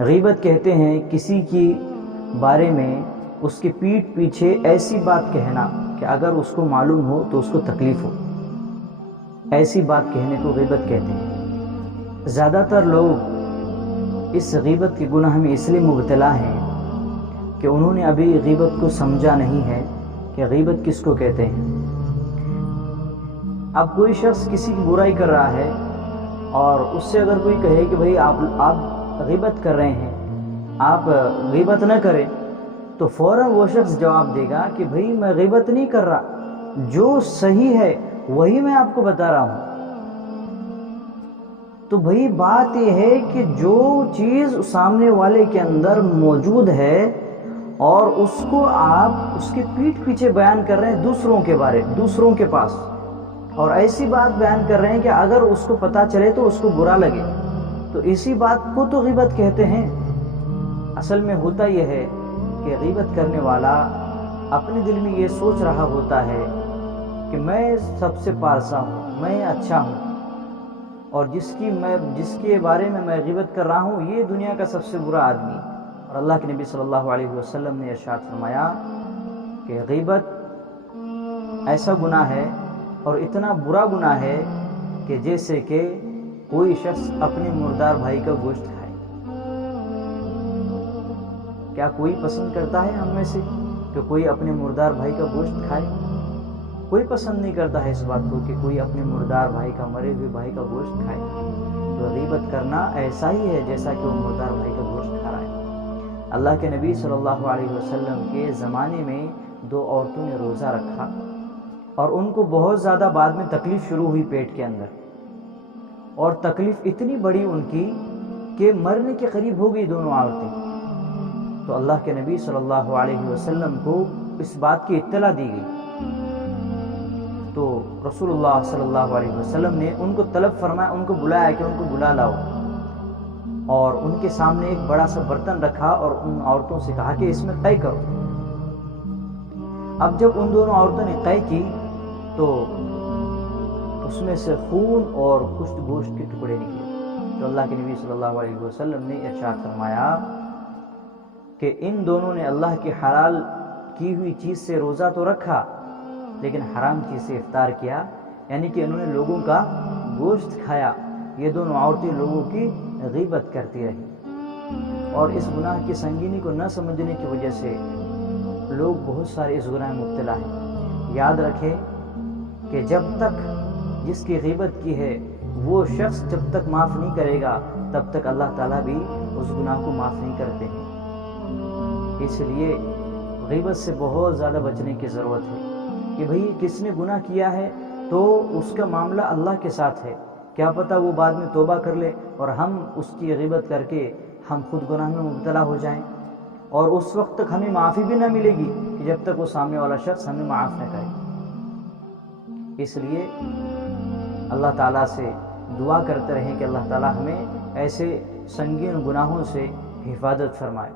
غیبت کہتے ہیں کسی کی بارے میں اس کے پیٹھ پیچھے ایسی بات کہنا کہ اگر اس کو معلوم ہو تو اس کو تکلیف ہو، ایسی بات کہنے کو غیبت کہتے ہیں۔ زیادہ تر لوگ اس غیبت کے گناہ میں اس لیے مبتلا ہیں کہ انہوں نے ابھی غیبت کو سمجھا نہیں ہے کہ غیبت کس کو کہتے ہیں۔ اب کوئی شخص کسی کی برائی کر رہا ہے اور اس سے اگر کوئی کہے کہ بھئی آپ غیبت کر رہے ہیں، آپ غیبت نہ کریں، تو فوراً وہ شخص جواب دے گا کہ بھئی میں غیبت نہیں کر رہا، جو صحیح ہے وہی میں آپ کو بتا رہا ہوں۔ تو بھئی بات یہ ہے کہ جو چیز سامنے والے کے اندر موجود ہے اور اس کو آپ اس کے پیٹھ پیچھے بیان کر رہے ہیں دوسروں کے پاس، اور ایسی بات بیان کر رہے ہیں کہ اگر اس کو پتہ چلے تو اس کو برا لگے، تو اسی بات کو تو غیبت کہتے ہیں۔ اصل میں ہوتا یہ ہے کہ غیبت کرنے والا اپنے دل میں یہ سوچ رہا ہوتا ہے کہ میں سب سے پارسا ہوں، میں اچھا ہوں، اور جس کے بارے میں غیبت کر رہا ہوں یہ دنیا کا سب سے برا آدمی۔ اور اللہ کے نبی صلی اللہ علیہ وسلم نے ارشاد فرمایا کہ غیبت ایسا گناہ ہے اور اتنا برا گناہ ہے کہ جیسے کہ کوئی شخص اپنے مردار بھائی کا گوشت کھائے۔ کیا کوئی پسند کرتا ہے ہم میں سے کہ کوئی اپنے مردار بھائی کا گوشت کھائے؟ کوئی پسند نہیں کرتا ہے اس بات کو کہ کوئی اپنے مردار بھائی کا، مرے ہوئے بھائی کا گوشت کھائے۔ تو غیبت کرنا ایسا ہی ہے جیسا کہ وہ مردار بھائی کا گوشت کھا رہا ہے۔ اللہ کے نبی صلی اللہ علیہ وسلم کے زمانے میں 2 عورتوں نے روزہ رکھا اور ان کو بہت زیادہ بعد میں تکلیف شروع ہوئی پیٹ کے اندر، اور تکلیف اتنی بڑی ان کی کہ مرنے کے قریب ہو گئی دونوں عورتیں۔ تو اللہ کے نبی صلی اللہ علیہ وسلم کو اس بات کی اطلاع دی گئی، تو رسول اللہ صلی اللہ علیہ وسلم نے ان کو طلب فرمایا، ان کو بلایا کہ ان کو بلا لاؤ، اور ان کے سامنے ایک بڑا سا برتن رکھا اور ان عورتوں سے کہا کہ اس میں قے کرو۔ اب جب ان دونوں عورتوں نے قے کی تو اس میں سے خون اور کچھ گوشت کے ٹکڑے نکلے۔ تو اللہ کے نبی صلی اللہ علیہ وسلم نے ارشاد فرمایا کہ ان دونوں نے اللہ کی حلال کی ہوئی چیز سے روزہ تو رکھا لیکن حرام چیز سے افطار کیا، یعنی کہ انہوں نے لوگوں کا گوشت کھایا۔ یہ دونوں عورتیں لوگوں کی غیبت کرتی رہی، اور اس گناہ کی سنگینی کو نہ سمجھنے کی وجہ سے لوگ بہت سارے اس گناہ میں مبتلا ہیں۔ یاد رکھیں کہ جب تک جس کی غیبت کی ہے وہ شخص جب تک معاف نہیں کرے گا تب تک اللہ تعالیٰ بھی اس گناہ کو معاف نہیں کرتے ہیں۔ اس لیے غیبت سے بہت زیادہ بچنے کی ضرورت ہے کہ بھئی کس نے گناہ کیا ہے تو اس کا معاملہ اللہ کے ساتھ ہے، کیا پتہ وہ بعد میں توبہ کر لے اور ہم اس کی غیبت کر کے ہم خود گناہ میں مبتلا ہو جائیں، اور اس وقت تک ہمیں معافی بھی نہ ملے گی کہ جب تک وہ سامنے والا شخص ہمیں معاف نہ کرے۔ اس لیے اللہ تعالیٰ سے دعا کرتے رہیں کہ اللہ تعالیٰ ہمیں ایسے سنگین گناہوں سے حفاظت فرمائے۔